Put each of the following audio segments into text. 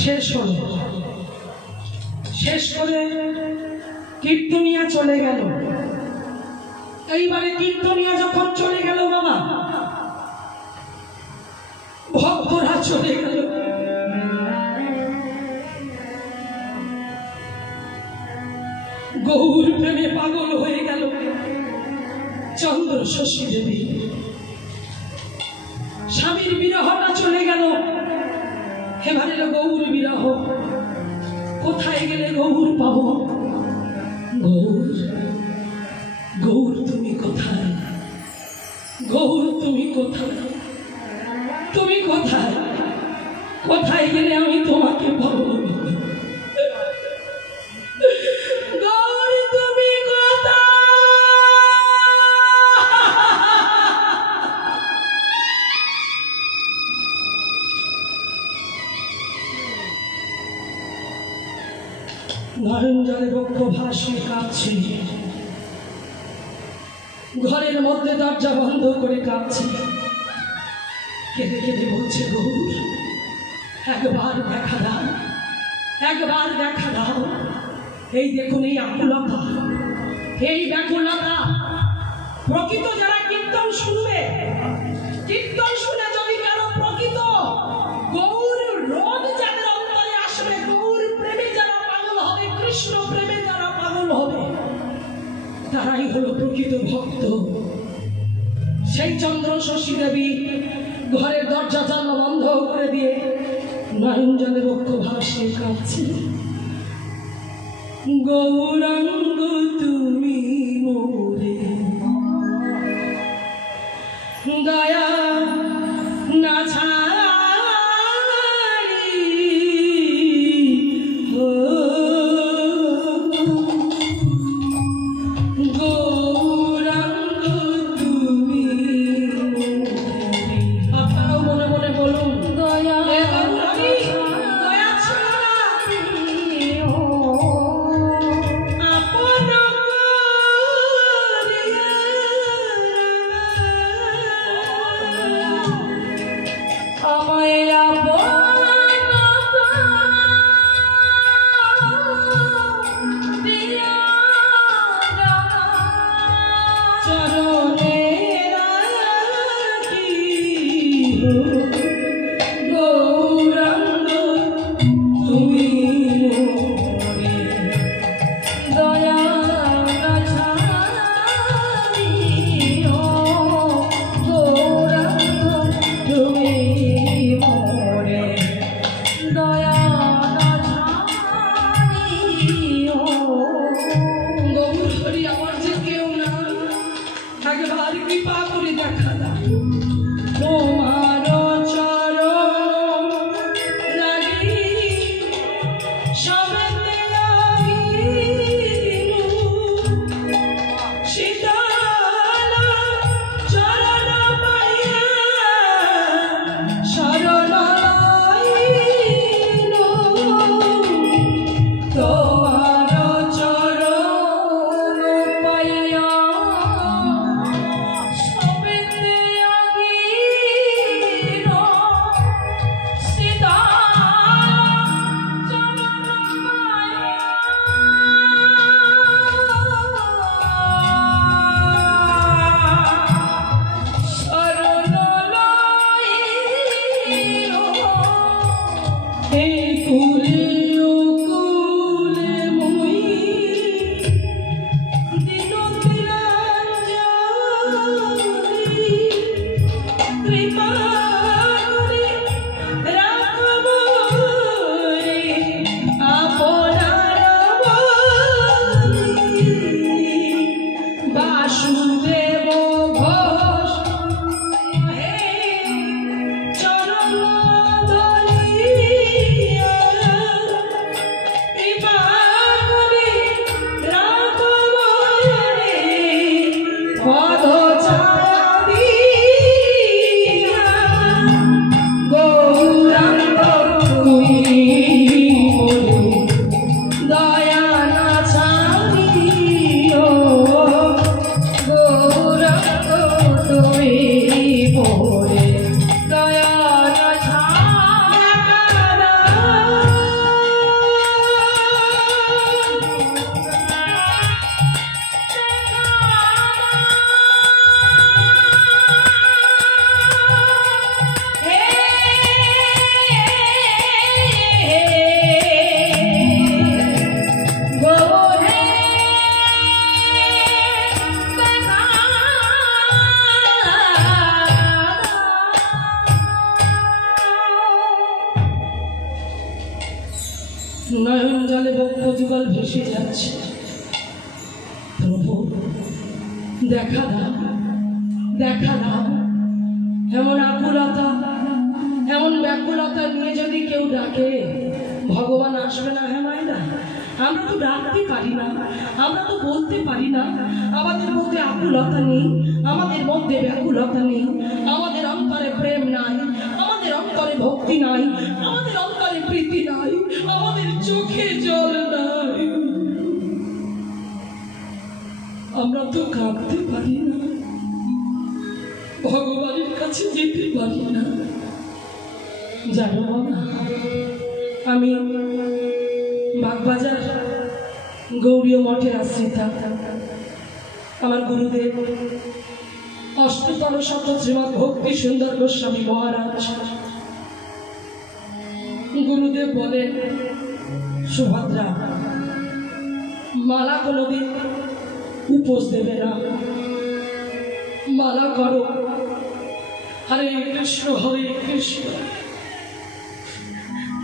শেষ হলো। শেষ করে কীর্তনিয়া চলে গেল। এইবারে কীর্তনিয়া যখন চলে গেল বাবা, ভক্তরা চলে গেল। গৌর প্রেমে পাগল হয়ে গেল চন্দ্র শশী দেবী। স্বামীর বিরহটা চলে গেল, এবারে গৌর বিরহ। কোথায় গেলে গৌর পাবো? গৌর, গৌর তুমি কোথায়? গৌর তুমি কোথায়? তুমি কোথায়? কোথায় গেলে আমি তোমাকে পাবো? গৌর তুমি কোথায়? নয়ন জলে বক্ষ ভাসে কাঁদছে, ঘরের মধ্যে দরজা বন্ধ করে কাঁদছে, কেঁদে কেঁদে বলছে গৌর একবার দেখা দাও, একবার দেখা দাও। এই দেখুন এই আকুলতা, এই ব্যাকুলতা। প্রকৃত যারা কীর্তন শুনবে, কীর্তন শুনে যদি কারো প্রকৃত গৌর রোগ যাদের অন্তরে আসবে, গৌর প্রেমে যারা পাগল হবে, কৃষ্ণ প্রেমে যারা পাগল হবে, তারাই হলো প্রকৃত ভক্ত। সেই চন্দ্র শশী দেবী ঘরের দরজা জানলা বন্ধ করে দিয়ে নয়ন জলে বক্ষ ভাসে কাঁদছে। গৌরাঙ্গ তুমি মোরে দয়া না ছাড়ি, গৌরাঙ্গ তুমি। আপনারাও মনে মনে বলুন দয়া নয়ন জলে বক্ষ যুগল ভেসে যাচ্ছে। প্রভু দেখা দাও, দেখা দাও। এমন আকুলতা, এমন ব্যাকুলতা নিয়ে যদি কেউ ডাকে, ভগবান আসবে না? হ্যাঁ মায়েরা, আমরা তো ডাকতে পারি না, আমরা তো বলতে পারি না। আমাদের মধ্যে আকুলতা নেই, আমাদের মধ্যে ব্যাকুলতা নেই, আমাদের অন্তরে প্রেম নাই, আমাদের অন্তরে ভক্তি নাই, আমাদের অন্তরে প্রীতি নাই, আমাদের চোখে জল নাই। আমরা তো কাঁদতে পারি না, ভগবানের কাছে যেতে পারি না। জানো বাবা, আমি বাগবাজার গৌরীয় মঠের আশ্রিতা। আমার গুরুদেব অষ্টতর শত শ্রীমৎ ভক্তি সুন্দর গোস্বামী মহারাজ, গুরুদেব বলেন, সুভদ্রা মালা কোনোদিন উপোস দেবে না, মালা করো হরে কৃষ্ণ হরে কৃষ্ণ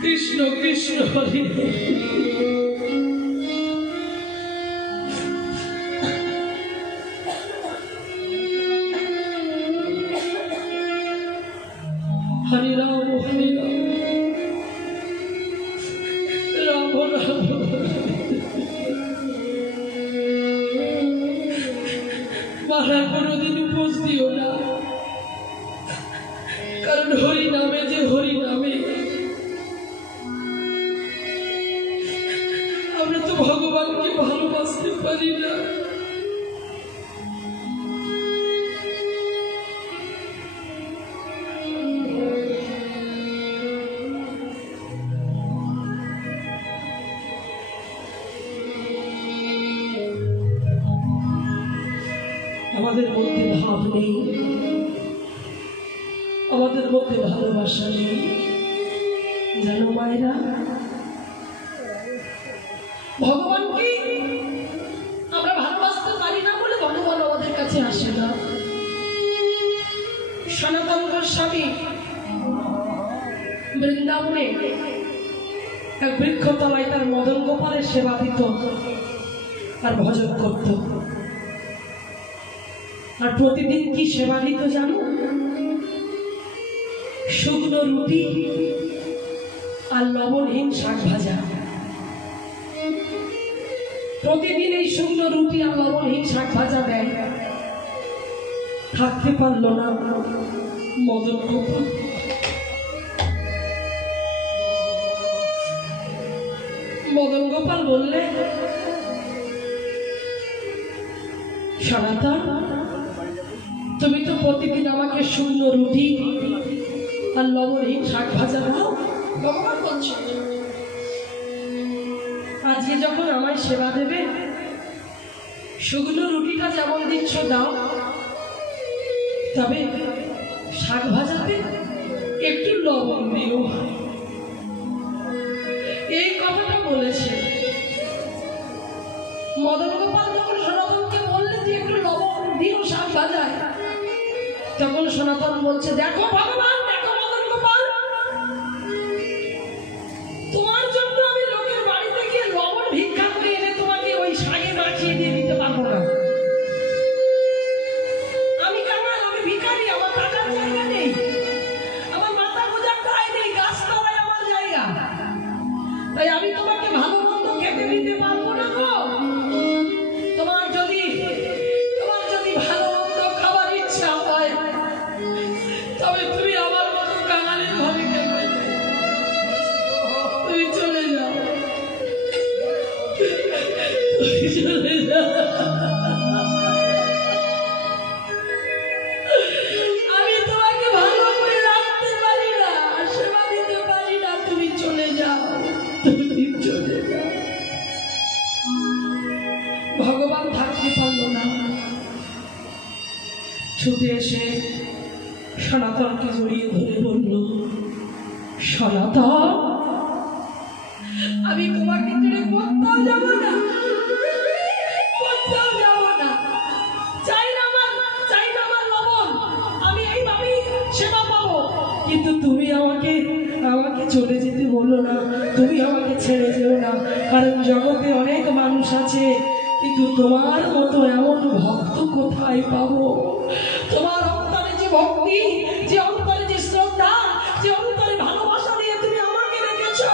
কৃষ্ণ কৃষ্ণ হরে হরে রাম হরে রাম রাম রাম। মালা কোনোদিন উপোস দিও না, কারণ হরি নামে যে হরি নামে আমরা তো ভগবানকে ভালোবাসতে পারি না। আমাদের মধ্যে ভাব নেই, আমাদের মধ্যে ভালোবাসা নেই। জানো মায়েরা, ভগবানকে আমরা ভালোবাসতে পারি না বলে ভগবান আমাদের কাছে আসে না। সনাতন গোস্বামী বৃন্দাবনে এক বৃক্ষতলায় তার মদন গোপালের সেবা দিত আর ভজন করত। আর প্রতিদিন কি সেবা দিত জানো? শুকনো রুটি আর লবণহীন শাক ভাজা। প্রতিদিন এই শুকনো রুটি আর লবণহীন শাক ভাজা দেয়। থাকতে পারল না মদন গোপাল। মদন গোপাল বললে, সনাতন তুমি তো প্রতিদিন আমাকে শুকনো রুটি আর লবণহীন শাক ভাজা দাও, ভগবান বলছে আজকে যখন আমায় সেবা দেবে, শুকনো রুটিটা যেমন দিচ্ছ দাও, তবে শাক ভাজাতে একটু লবণ দিও। এই কথাটা বলেছে মদন গোপাল। যখন সনাতনকে বললে যে একটু লবণ দিও শাক ভাজায়, তখন সনাতন বলছে, দেখো ভগবান, দেখো মদন গোপাল, তোমার জন্য আমি লোকের বাড়িতে গিয়ে লবণ ভিক্ষা করে এনে তোমাকে ওই শাকে মাখিয়ে দিয়ে দিতে পারবো না। আমি কাঙাল, আমি ভিখারি, আমার টাকার জায়গা নেই, আমার মাথা গোজার টাই নেই, গাছতলায় আমার জায়গা, তাই আমি তোমাকে ভালো মন্দ খেতে দিতে পারবো না গো। তোমার যদি ভালো মন্দ খাবার ইচ্ছা হয়, তবে তুমি আমার মতো কাঙালের ঘরে কেন? তুমি চলে যাও, তুমি চলে যাও। আমি তোমাকে ভালো করে রাখতে পারি না, সেবা দিতে পারি না, তুমি চলে যাও, তুমি চলে যাও। ভগবান থাকতে পারল না, ছুটে এসে সনাতনকে জড়িয়ে ধরে বলল, সনাতন আমি তোমাকে ছেড়ে কোথাও যাব না, কোথাও যাব না। চাই না আমার লবণ, আমি এইভাবেই সেবা পাবো, কিন্তু তুমি আমাকে চলে যেতে বললো না তুমি আমাকে ছেড়ে যেও না, কারণ জগতে অনেক মানুষ আছে, কিন্তু তোমার মতো এমন ভক্ত কোথায় পাবো? তোমার অন্তরে যে ভক্তি, যে অন্তরে যে শ্রদ্ধা, যে অন্তরে ভালোবাসা নিয়ে তুমি আমাকে রেখেছো,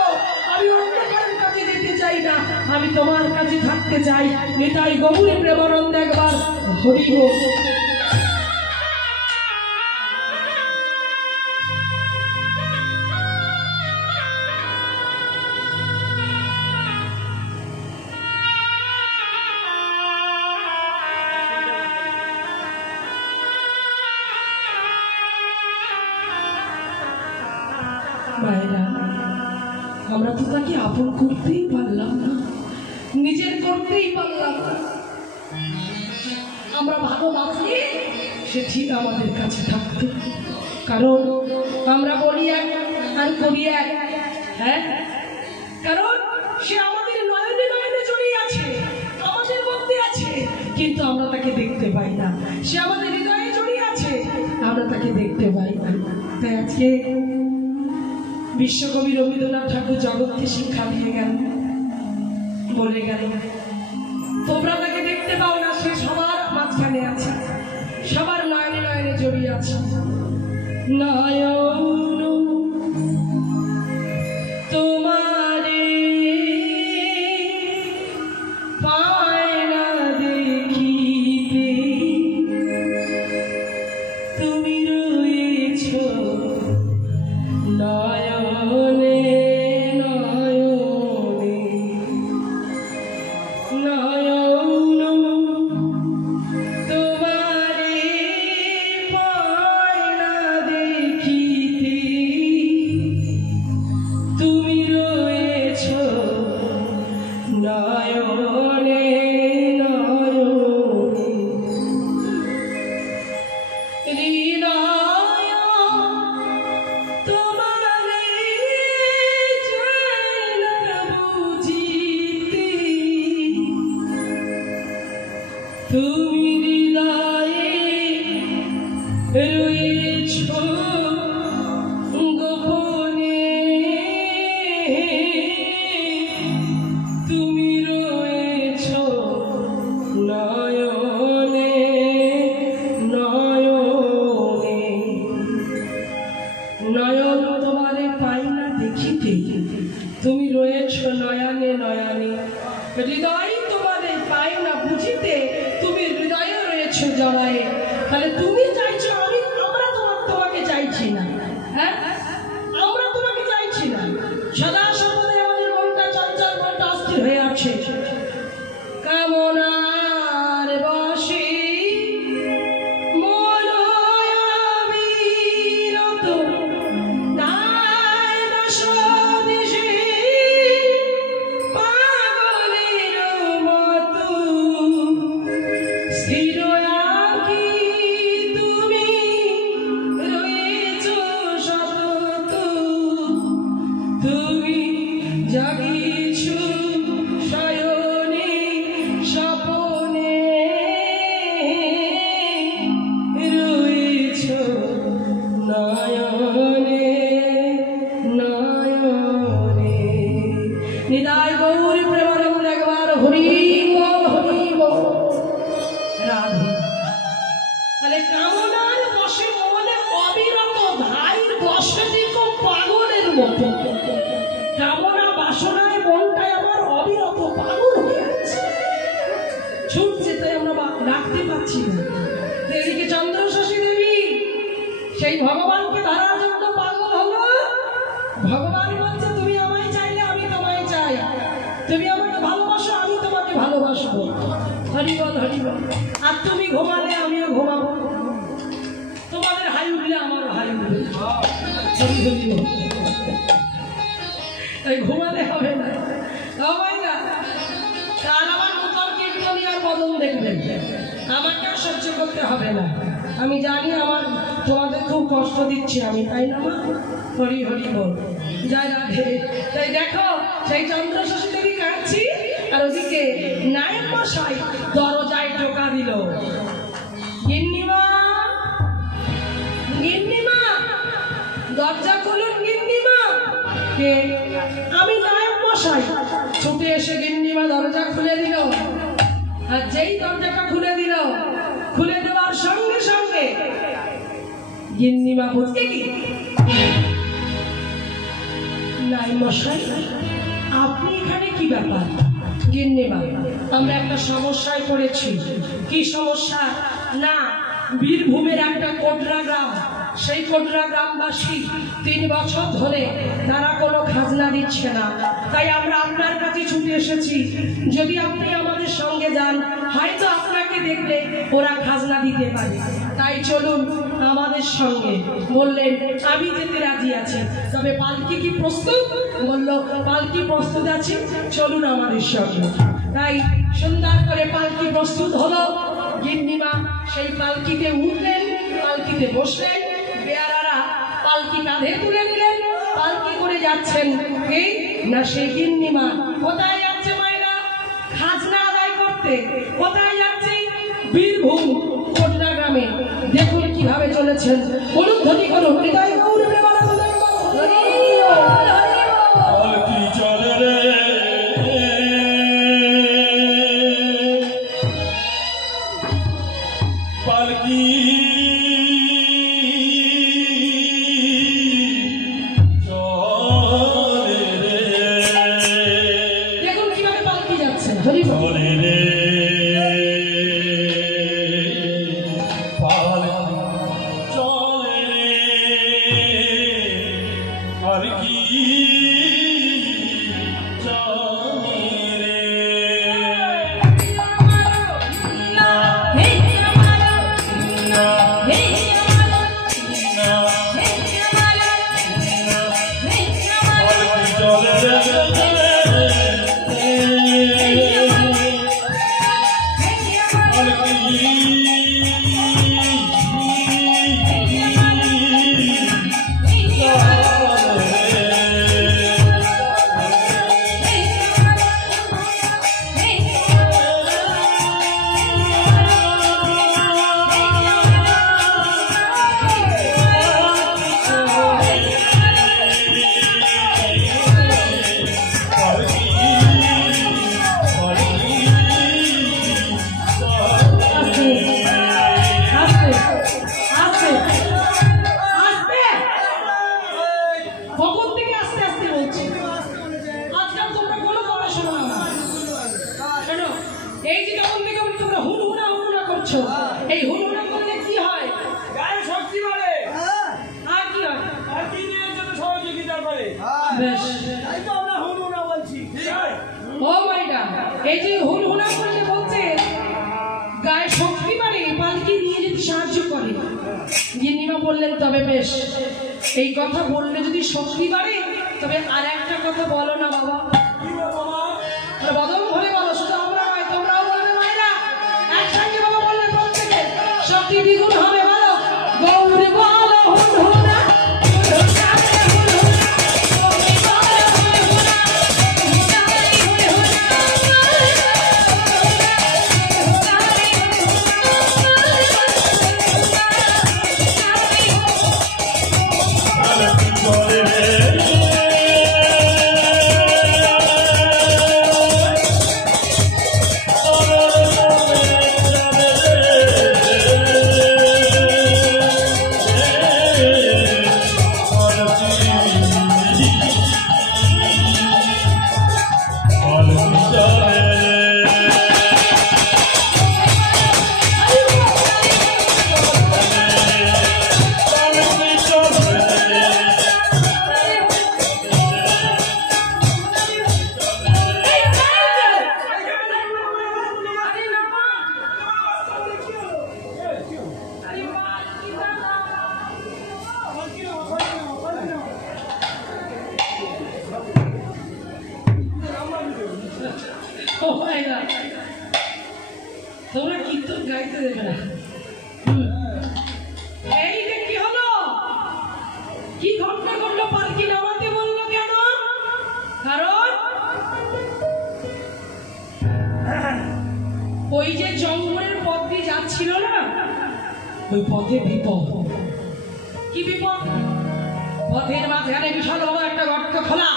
আমি অন্য কারোর কাছে যেতে চাই না, আমি তোমার কাছে থাকতে চাই। নিতাই গৌরী প্রেমানন্দ একবার হরি বল। মায়েরা, আমরা তো তাকে আপন করতেই পারলাম না, নিজের করতেই পারলাম না। আমরা ভালোবাসলে সে ঠিক আমাদের কাছে থাকতো, কারণ আমরা বলি এক আর করি এক। হ্যাঁ, কারণ সে আমাদের নয়নে নয়নে জড়িয়ে আছে, আমাদের মধ্যে আছে, কিন্তু আমরা তাকে দেখতে পাই না। সে আমাদের হৃদয়ে জড়িয়ে আছে, আমরা তাকে দেখতে পাই না। তাই আজকে বিশ্বকবি রবীন্দ্রনাথ ঠাকুর জগৎকে শিক্ষা দিয়ে গেল, বলে গেল তোমরা তাকে দেখতে পাও না, সে সবার মাঝখানে আছে, সবার নয়নে নয়নে জড়িয়ে আছে। নয়ন তোমারে পায় না দেখিতে, তুমি রয়েছ নয়নে নয়নে। নয়ন তোমারে পায় না দেখিতে, তুমি রয়েছ নয়নে নয়নে। হৃদয় তোমারে যেন বুঝিতে, তুমি হৃদয়ে রয়েছ গোপনে, তুমি রয়েছ নয়নে নয়নে। নয়ন তোমারে পাই না দেখিতে, তুমি রয়েছ নয়নে নয়নে। হৃদয় তোমারে পাই না বুঝিতে, তুমি হৃদয়ে রয়েছ জড়ায়ে। তাহলে তুমি চাইছো, আমরা তোমাকে চাইছি না। হ্যাঁ, আমরা তোমাকে চাইছি না। সদা সর্বদাই আমাদের মনটা চঞ্চল, মনটা অস্থির হয়ে আছে। কামনার বশে মন অবিরত নাই না স্বদেশে, পাগলের মতো স্থির আঁকি তুমি রয়েছ সতত। তুমি জাগিছ শয়নে স্বপনে, রয়েছ নয়নে নয়নে। নিতাই গৌর প্রেমানন্দ একবার হরি বল হরি বল। রাধে। তাহলে কামনার বশে মনে অবিরত, ভাইয়ের বশে দিক পাগলের মতো। কামনা বাসনায় মনটাই আমার অবিরত পাগল হয়ে আছে, ছুটছে, তাই আমরা রাখতে পারছি না। এদিকে চন্দ্রশশী দেবী সেই ভগবানকে ধরার জন্য পাগল হলো। ভগবান বলছে তুমি আমায় চাইলে আমি তোমায় চাই, তুমি আমাকে ভালোবাসো আমি তোমাকে ভালোবাসবো। হরিবল হরিবল। আর তুমি ঘুমালে আমিও ঘুমাবো, তোমাদের হাই উঠলে আমার হাই উঠবে। তাই ঘুমালে হবে না। তার আমার নূতন কীর্তনিয়ার বদল দেখবেন, আমাকে সহ্য করতে হবে না। আমি জানি আমার তোমাদের খুব কষ্ট দিচ্ছি আমি, তাই না মা? হরি হরি বল, জয় রাধে। তাই দেখো সেই চন্দ্রশশী দেবী কাঁদছি, আর ওদিকে নায়ক মশাই দরজায় টোকা দিল। গিন্নিমা, গিন্নিমা, দরজা খুলুন গিন্নিমা। কে? আমি নায়ক মশাই। ছুটে এসে গিন্নিমা দরজা খুলে দিল। আর যেই দরজাটা খুলে দিল, খুলে দেওয়ার সঙ্গে সঙ্গে গিন্নিমা বলতে কি, নাই মশাই আপনি এখানে কি ব্যাপার? গিন্নিমা, আমরা একটা সমস্যায় পড়েছি। কি সমস্যা? না, বীরভূমের একটা কোটরা গ্রাম, সেই কোটরা গ্রামবাসী 3 বছর ধরে তারা কোনো খাজনা দিচ্ছে না। তাই আমরা আপনার কাছে ছুটে এসেছি, যদি আপনি আমাদের সঙ্গে যান, হয়তো আপনাকে দেখলে ওরা খাজনা দিতে পারে। তাই চলুন আমাদের সঙ্গে। বললেন আমি যেতে রাজি আছি, তবে পালকি কি প্রস্তুত? বলল পালকি প্রস্তুত আছে, চলুন আমাদের সঙ্গে। তাই সুন্দর করে পালকি প্রস্তুত হলো। গিন্নিমা সেই পালকিতে উঠলেন, পালকিতে বসলেন, বেয়ারারা পালকি কাঁধে তুলে নিলেন, পালকি করে যাচ্ছেন কে না সেই গিন্নিমা। কোথায় যাচ্ছে মায়েরা? খাজনা আদায় করতে। কোথায় যাচ্ছে? বীরভূম কোটরা গ্রামে। দেখুন কিভাবে চলেছেন, বলুন ধ্বনি করুন হৃদয় গৌরবে প্রেমানন্দে পালকি চলে রে, পালকি চলে রে, দেখুন কিভাবে পালকি যাচ্ছে। হরি বল। চলে রে, পালকি চলে রে, পালকি চলে রে। এই হুড়হুড়া করলে কি হয়? গায়ে শক্তি বাড়ে, আর কি হয়? আর দিনের জন্য সহযোগিতা করে। বেশ, তাই তো আমরা হুড়হুড়া বলছি। ও মাইডা, এই যে হুড়হুড়া করলে বলছে গায়ে শক্তি বাড়ে, পালকি নিয়ে যদি সাহায্য করে। গিন্নিমা বললেন তবে বেশ, এই কথা বললে যদি শক্তি বাড়ে, তবে আর একটা কথা বলো না বাবা। কি বলবো মা? বদল হলে বলো, শুধু আমরা নয় তোমরাও বলবে মায়েরা। একসঙ্গে বাবা বললে প্রত্যেকে শক্তি দ্বিগুণ হবে। বলো গৌরী বলো হুড়হুড়া, হুড়হুড়া রে হুড়হুড়া, গৌরী বলো হুড়হুড়া, হুড়হুড়া রে হুড়হুড়া, হুড়হুড়া রে পালকি চলে রে, ও মায়েরা, তোমরা কীর্তন গাইতে দেবে না। এই যে কি হলো, কি ঘটনা ঘটলো? পালকি নামাতে বললো কেন? কারণ ওই যে জঙ্গলের পথ দিয়ে যাচ্ছিল না, ওই পথে বিপদ। কি বিপদ? পথের মাঝখানে বিশাল বড় একটা গর্ত খোলা,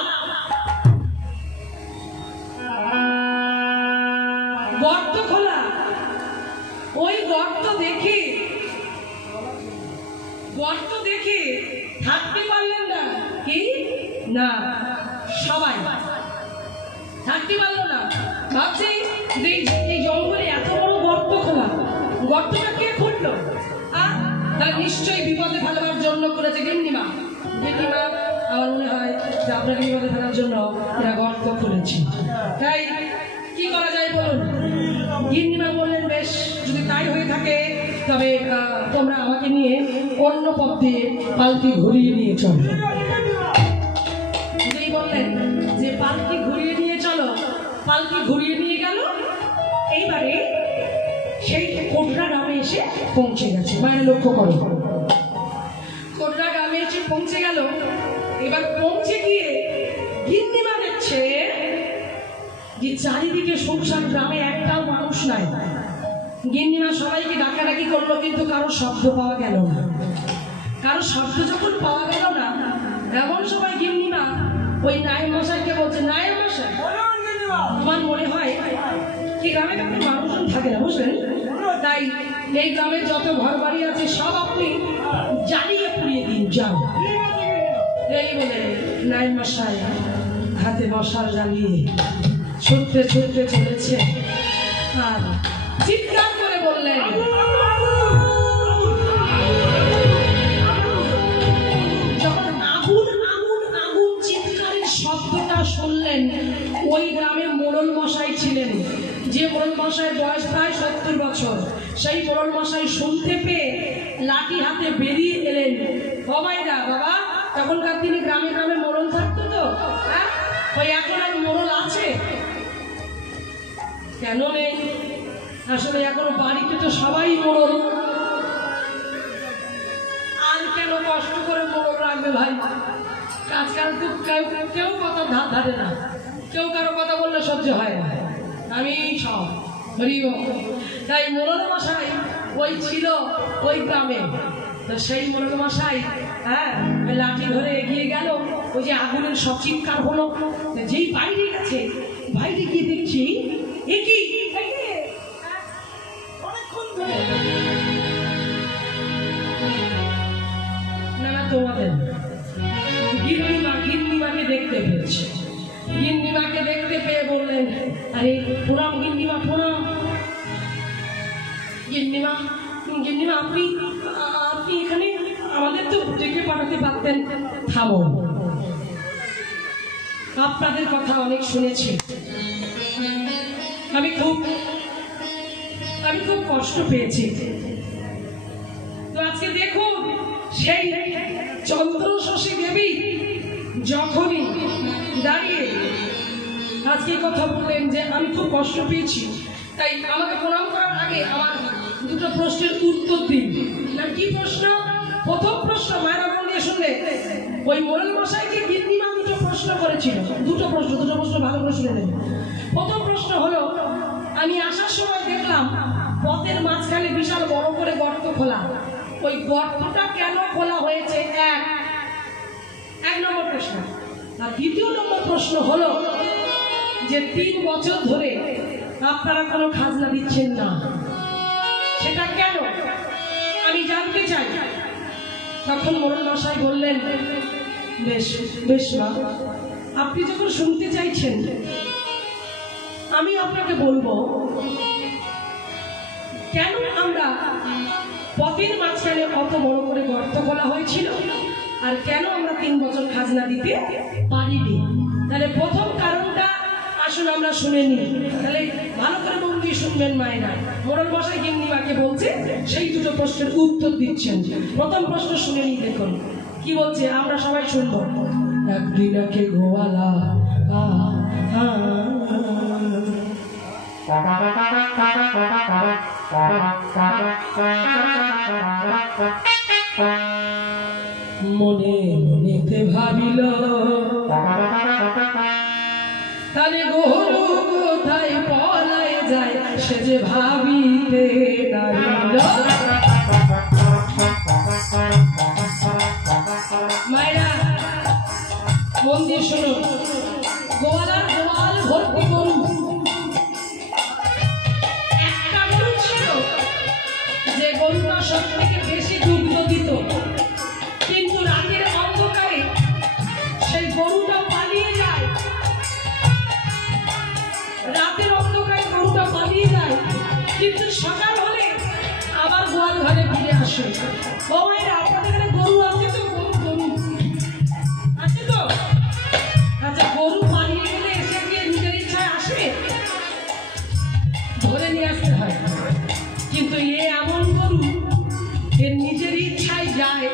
ওই গর্ত দেখে থাকতে পারলেন না। কি না, সবাই থাকতে পারলো না। ভাবছি যে এই জঙ্গলে এত বড় গর্ত খোলা, গর্তটা কে খুঁড়লো? তারা নিশ্চয়ই বিপদে ফেলবার জন্য করেছে। গিন্নিমা আমার মনে হয় যে আপনাকে বিপদে ফেলার জন্য এরা গর্ত খুলেছে। তাই কি করা যায় বলুন? গিন্নিমা বললেন, বেশ, যদি তাই হয়ে থাকে তবে তোমরা আমাকে নিয়ে অন্য পথ দিয়ে পালকি ঘুরিয়ে নিয়ে চলো। যেই বললেন যে পালকি ঘুরিয়ে নিয়ে চলো, পালকি ঘুরিয়ে নিয়ে গেল। এইবারে সেই কোটরা গ্রামে এসে পৌঁছে গেছে। মানে লক্ষ্য করো, কোটরা গ্রামে এসে পৌঁছে গেল। এবার পৌঁছে গিয়ে গিন্নিমা দেখছে যে চারিদিকে শুনশান, গ্রামে একটাও মানুষ নাই। গিন্নিমা সবাইকে ডাকাডাকি করলো, কিন্তু কারো শব্দ পাওয়া গেল না। কারো শব্দ যখন পাওয়া গেল না, এমন সময় গিন্নিমা ওই নায়েব মশাইকে বলছে, নায়েব মশাই, আমার মনে হয় কি গ্রামে গ্রামে মানুষজন থাকে না, বুঝলেন? তাই এই গ্রামের যত ঘর বাড়ি আছে সব আপনি জ্বালিয়ে পুড়িয়ে দিন, যাও। এই বলে নায়েব মশাই হাতে মশাল জ্বালিয়ে ছুটতে ছুটতে চলেছে। আর চিৎকার করে বললেন, যখন আগুন আগুন আগুন চিৎকারের শব্দটা শুনলেন, ওই গ্রামে মোড়ল মশাই ছিলেন, যে মোড়ল মশাইয়ের বয়স প্রায় 70 বছর। সেই মোড়ল মশাই শুনতে পেয়ে লাঠি হাতে বেরিয়ে এলেন। সবাইরা বাবা, তখনকার দিনে গ্রামে গ্রামে মোড়ল থাকতো তো, হ্যাঁ? ওই এখন আর মোড়ল আছে? কেন নেই? আসলে এখন বাড়িতে তো সবাই মোড়ল। আর কেন কষ্ট করে মোড়ল রাখবে ভাই? আজকাল তো কেউ কথা ধারে না, কেউ কারো কথা বললে সহ্য হয় না। আমি সব তাই মোড়ল মশাই ওই ছিল ওই গ্রামে। তো সেই মোড়ল মশাই লাঠি ধরে এগিয়ে গেল। ওই যে আগুনের সব চিৎকার হলো, যেই বাইরে গেছে, বাইরে গিয়ে দেখছি একই না না, তোমাদের গিন্নিমাকে দেখতে পেয়েছে। গিন্নিমাকে দেখতে পেয়ে বললেন, আরে প্রণাম গিন্নিমা, প্রণাম। গিন্নিমা আপনি এখানে? আমাদের তো ডেকে পাঠাতে পারতেন। থামো, আপনাদের কথা অনেক শুনেছি। আমি খুব কষ্ট পেয়েছি। তো আজকে দেখুন, সেই চন্দ্রশশী দেবী যখনই দাঁড়িয়ে আজকে কথা বললেন যে আমি খুব কষ্ট পেয়েছি, তাই আমাকে প্রণাম করার আগে আমার দুটো প্রশ্নের উত্তর দিন। না, কি প্রশ্ন? প্রথম প্রশ্ন, মায়েরা মন দিয়ে শুনলে, ওই মোড়ল মশাইকে গিন্নিমা দুটো প্রশ্ন করেছিল। দুটো প্রশ্ন ভালো করে শুনে নেন। প্রথম প্রশ্ন হলো, আমি আসার সময় দেখলাম পথের মাঝখানে বিশাল বড় করে গর্ত খোলা, ওই গর্তটা কেন খোলা হয়েছে? এক নম্বর প্রশ্ন। আর দ্বিতীয় নম্বর প্রশ্ন হলো যে 3 বছর ধরে আপনারা কোনো খাজনা দিচ্ছেন না, সেটা কেন? আমি জানতে চাই। তখন মোড়ল মশাই বললেন, বেশ মা, আপনি যখন শুনতে চাইছেন আমি আপনাকে বলবো কেন আমরা পথের মাঝখানে অত বড় করে গর্ত খোলা হয়েছিল, আর কেন আমরা 3 বছর খাজনা দিতে পারিনি। তাহলে প্রথম কারণটা আসুন আমরা শুনে নিই। তাহলে ভালো করে মন দিয়ে শুনবেন মায়েরা। মোড়ল মশাই গিন্নিমাকে বলছে, সেই দুটো প্রশ্নের উত্তর দিচ্ছেন। প্রথম প্রশ্ন শুনে নিই, দেখুন কি বলছে, আমরা সবাই শুনবো। একদিনকে গোয়ালা মনে মনেতে ভাবিল, তারে গরু কোথায় পলায় যায়, সে যে ভাবিতে নারিল। মায়েরা মন দিয়ে শোনো, গোয়ালার গোয়াল ভর্তি গরু, একটা গরু ছিল, সব থেকে বেশি দুগ্ধ দিত, কিন্তু রাতের অন্ধকারে সেই গরুটা পালিয়ে যায়। রাতের অন্ধকারে গরুটা পালিয়ে যায়, কিন্তু সকাল হলে আবার গোয়াল ঘরে ফিরে আসে। বাবাইরা, আপনাদের এখানে গরু আছে তো? গরু আছে তো? আচ্ছা, গরু পালিয়ে গেলে এসে গিয়ে নিজের ইচ্ছায় আসে? ধরে নিয়ে আসতে হয়। কিন্তু এ এমন গরু, এর নিজের ইচ্ছায় যায়,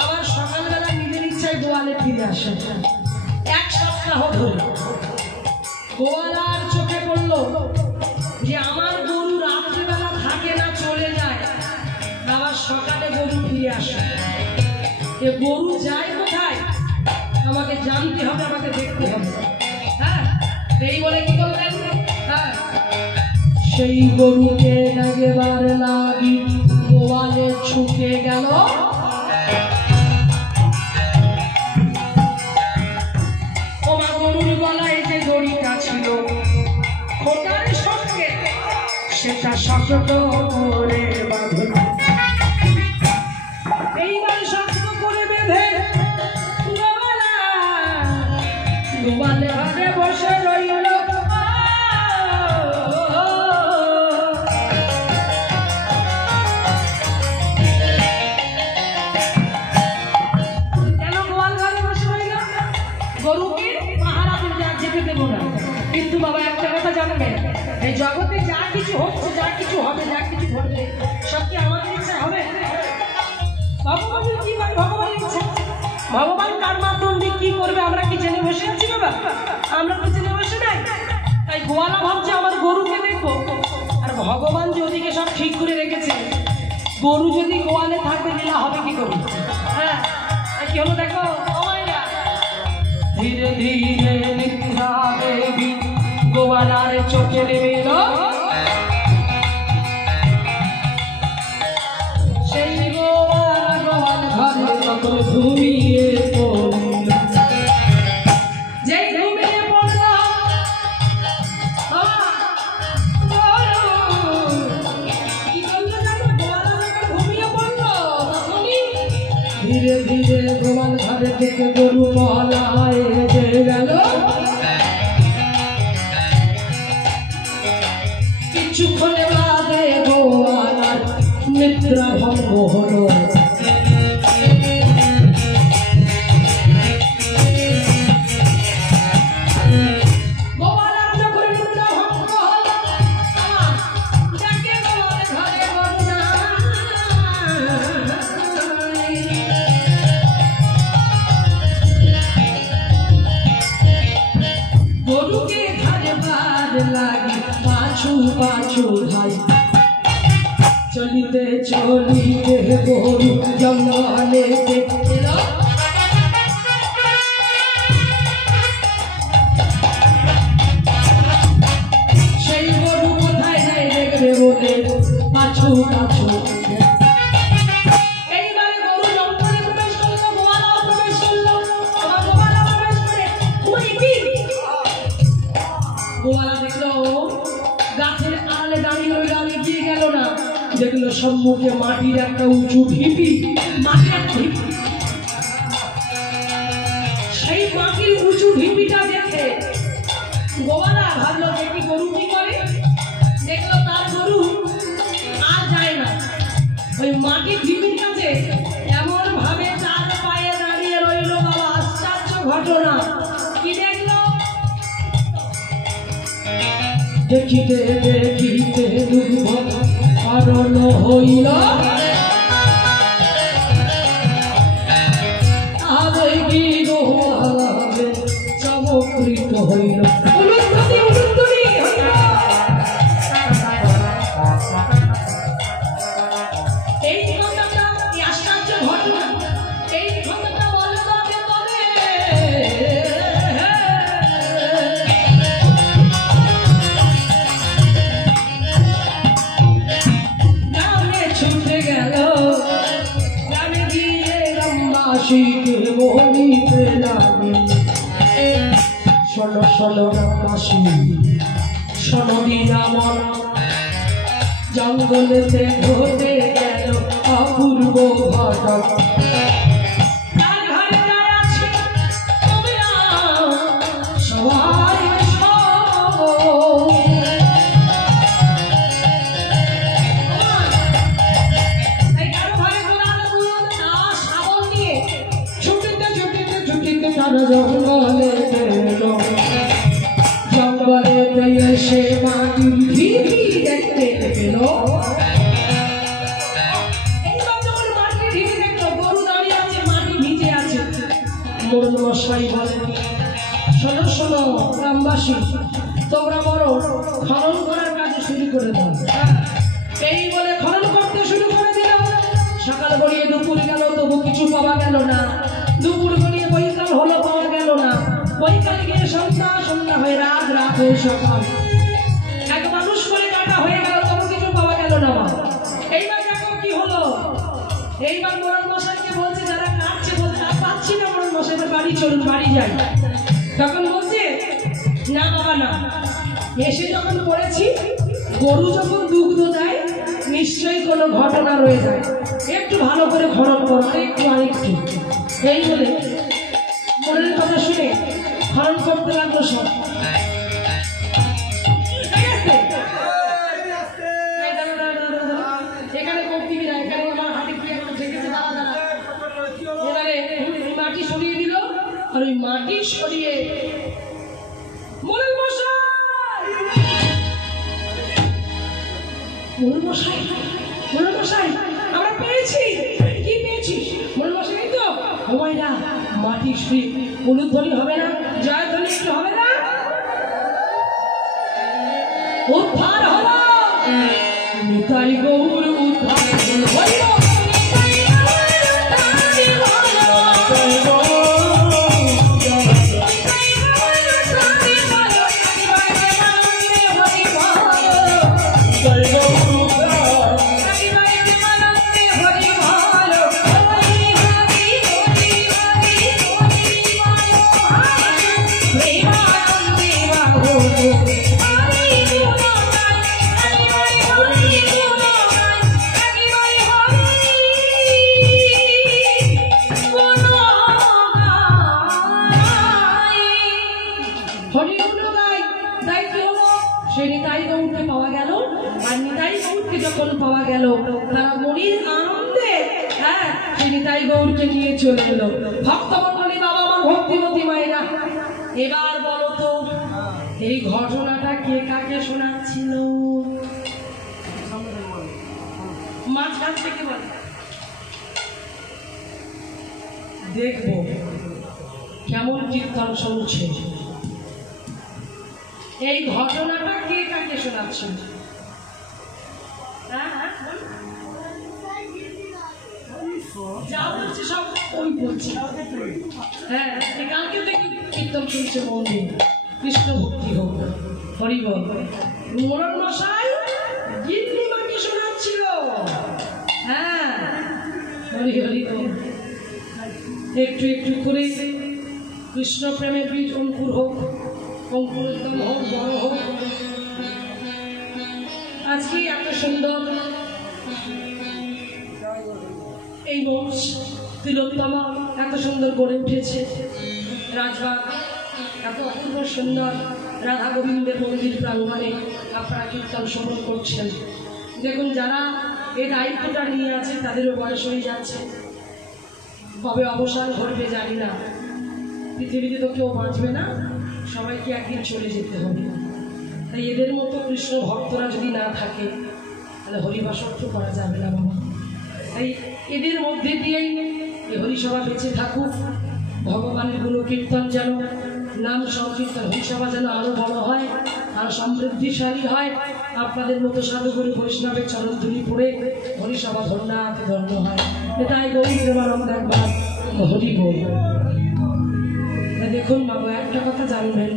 আবার সকালবেলা নিজের ইচ্ছায় গোয়ালে ফিরে আসে। 1 সপ্তাহ ধরে গোয়ালার চোখে পড়ল যে আমার গরু রাত্রিবেলা থাকে না, চলে যায়, আবার সকালে গরু ফিরে আসে। এ গরু যায় কোথায় আমাকে জানতে হবে, আমাকে দেখতে হবে। হ্যাঁ, এই বলে কি করলেন? হ্যাঁ, সেই গরুকে ডাকবার লাগি গোয়ালে ছুটে গেল। ওমা, গরুর গলায় যে দড়িটা ছিল খোটার সঙ্গে, সেটা শক্ত করে বাঁধল। এইবার শক্ত করে বেঁধে গোয়ালে ঘরে বসে রইল। কিন্তু বাবা, একটা কথা জানবেন, এই জগতে যা কিছু হচ্ছে, যা কিছু হবে, যা কিছু ঘটবে, সব কি আমাদের ইচ্ছা হবে? ভগবানের কি ভাই? ভগবানের ইচ্ছা। ভগবান কার মাধ্যম দিয়ে কি করবে আমরা কি জেনে বসে আছি বাবা? আমরা তো জেনে বসে নাই। তাই গোয়ালা ভাবছে আমার গরুকে দেখবো, আর ভগবান যে ওদিকে সব ঠিক করে রেখেছে। গরু যদি গোয়ালে থাকবে, লীলা হবে কি করে? হ্যাঁ, কি হলো দেখো। ধীরে ধীরে নিদ্রা দেবী গোয়ালার চোখে নেমে এলো। সেই গোয়াল ঘরে তখন ঘুমিয়ে পড়ল। যে ঘুমিয়ে পড়ল, কি করলো জানো? গোয়ালা যখন ঘুমিয়ে পড়ল, তখনই ধীরে ধীরে গোয়াল ঘরে থেকে গরু পালায় গেল। কিছুক্ষণে বাদে গোয়ালার নিদ্রা ভঙ্গ হলো। গোয়ালার যখন নিদ্রা ভঙ্গ হলো, যাকে গোয়াল ঘরে গরু নাই, গরুকে ধরবার লাগি পাছু পাছু ভাই। চলিতে চলিতে গরু জঙ্গলে দেখল। সেই গরু কোথায় যায় দেখবে বলে পাছু পাছু। এইবারে গরু জঙ্গলে প্রবেশ করলো, গোয়ালা প্রবেশ করলো। আবার গোয়ালা প্রবেশ করে গোয়ালা দেখলো গাছের আড়ালে দাঁড়িয়ে রইল, আমি গিয়ে গেল না। দেখলো সম্মুখে মাটির একটা উঁচু ঢিপি, মাটির ঢিপি। সেই মাটির উঁচু ঢিপিটা দেখে গোয়ালা ভাবলো দেখি গরু কি করে। দেখলো তার গরু আর যায় না, ওই মাটির ঢিপির কাছে এমন ভাবে 4 পায়ে দাঁড়িয়ে রইল। বাবা, আশ্চর্য ঘটনা। কি দেখলো? দেখিতে দেখিতে দুর্ভোগ কারণ হইল। আবেগী গোয়ালে চমকৃত হইল। উলুধ্বনি উলুধ্বনি হইল। এই ঘটনাটা কি আশ্চর্য ঘটনা! এই ঘটনাটা বলে তবে গ্রামে ছুটে গেল। গ্রামে গিয়ে গ্রামবাসীকে বলিতে লাগে, শোনো শোনো গ্রামবাসী, শোনো দিন আমার জঙ্গলেতে ঘটে গেল পূর্ব ভাটক তার ঘরে যারা আছে তোমরা সবাই জঙ্গলে গেল জঙ্গলে এসে মাটির ঢিবি দেখতে পেল মাটির ঢিবি দেখলো গরু দাঁড়িয়ে আছে মাটি ভিজে আছে মোড়ল মশাই বলেন শোনো শোনো গ্রামবাসী তোমরা বড় খনন করার কাজে শুরু করে দাও এই বলে খনন করতে শুরু করে দিল সকাল গড়িয়ে দুপুর গেল তবু কিছু পাওয়া গেল না দুপুর গড়িয়ে বৈকাল হলো পাওয়া গেল না বৈকাল গিয়ে সন্ধ্যা হয়ে রাত হয়ে সকাল এক মানুষ করে কাটা হয়ে গেল তবু কিছু পাওয়া গেল না মা এইবার দেখো কি হলো এইবার মোড়ল মশাইকে বলছে যারা কাটছে বলছে আর পাচ্ছি না মোড়ল মশাই বাড়ি চলুন বাড়ি যাই তখন বলছে না বাবা না এসে যখন পড়েছি গরু যখন দুগ্ধ দেয় নিশ্চয়ই কোনো ঘটনা রয়ে যায় একটু ভালো করে খনন করো আরেকটু এই বলে মনের কথা শুনে খনন করতে লাগলো সব এখানে করতিবি না এখানে আমার হাতে কি একটা ঠেকেছে দাঁড়া এবারে মাটি সরিয়ে দিল আর ওই মাটি সরিয়ে মোড়ল মশাই আমরা পেয়েছি কি পেয়েছিস মোড়ল মশাই তো হয় না মাটি শুয়ে হলুদ ধ্বনি হবে না জয় ধ্বনি একটু হবে না উদ্ধার হলো নিতাই গৌর উদ্ধার হলো যখন পাওয়া গেল তারা মনির আনন্দে সেই নিতাই গৌরকে নিয়ে চলে এলো ভক্তমণ্ডলী বাবা আমার ভক্তিমতী মায়েরা এবার বলো তো এই ঘটনাটা কে কাকে শোনাচ্ছিল মাঝখান থেকে বলে দেখবো কেমন কীর্তন শুনছে এই ঘটনাটা কে কাকে শোনাচ্ছিল যা বলছি সব ওই বলছি হ্যাঁ কালকে থেকে কীর্তন শুনছে মন্দির কৃষ্ণ ভক্তি হোক হরি বল মোড়ল মশাই গিন্নি মাকে শোনাচ্ছিল হ্যাঁ হরি হরি বল একটু একটু করে কৃষ্ণ প্রেমের বীজ অঙ্কুর হোক অঙ্কুরোদ্গম হোক বড় হোক আজকে এত সুন্দর এই বংশ তিলোত্তমা এত সুন্দর গড়ে উঠেছে রাজবাগ এত অপূর্ব সুন্দর রাধা গোবিন্দের মন্দির প্রাঙ্গণে আপনারা কীর্তন শ্রবণ করছেন দেখুন যারা এই দায়িত্বটা নিয়ে আছে তাদেরও বয়স হয়ে যাচ্ছে কবে অবসান ঘটবে জানি না পৃথিবীতে তো কেউ বাঁচবে না সবাইকে একদিন চলে যেতে হবে তাই এদের মতো কৃষ্ণ ভক্তরা যদি না থাকে তাহলে হরিবাসত্ব করা যাবে না বাবা তাই এদের মধ্যে দিয়েই এই হরিসভা বেঁচে থাকুক ভগবানের গুণ কীর্তন যেন নাম সংকীর্তন হরিসভা যেন আরও বড় হয় আরও সমৃদ্ধিশালী হয় আপনাদের মতো সাধুগুরু বৈষ্ণবের চরণধুলি পড়ে হরিসভা ধন্যাতে ধন্য হয় তাই গৌরী প্রেমানন্দ একবার হরি বল দেখুন বাবা একটা কথা জানবেন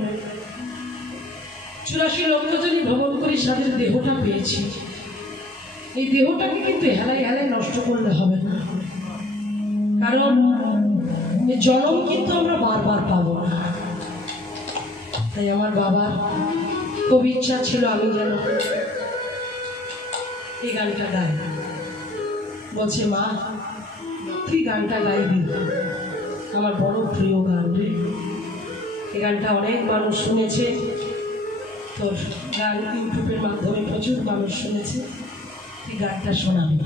84 লক্ষ জনই ভ্রমণ করে সাদের দেহটা পেয়েছি এই দেহটাকে কিন্তু হেলায় হেলায় নষ্ট করলে হবে না কারণ এই জন্ম কিন্তু আমরা বারবার পাবো না তাই আমার বাবার খুব ইচ্ছা ছিল আমি যেন এই গানটা গাই বলছে মা তুই গানটা গাইবি, আমার বড় প্রিয় গান রে। এই গানটা অনেক মানুষ শুনেছে, তোর গান ইউটিউবের মাধ্যমে প্রচুর মানুষ শুনেছে, তুই গানটা শোনাবি।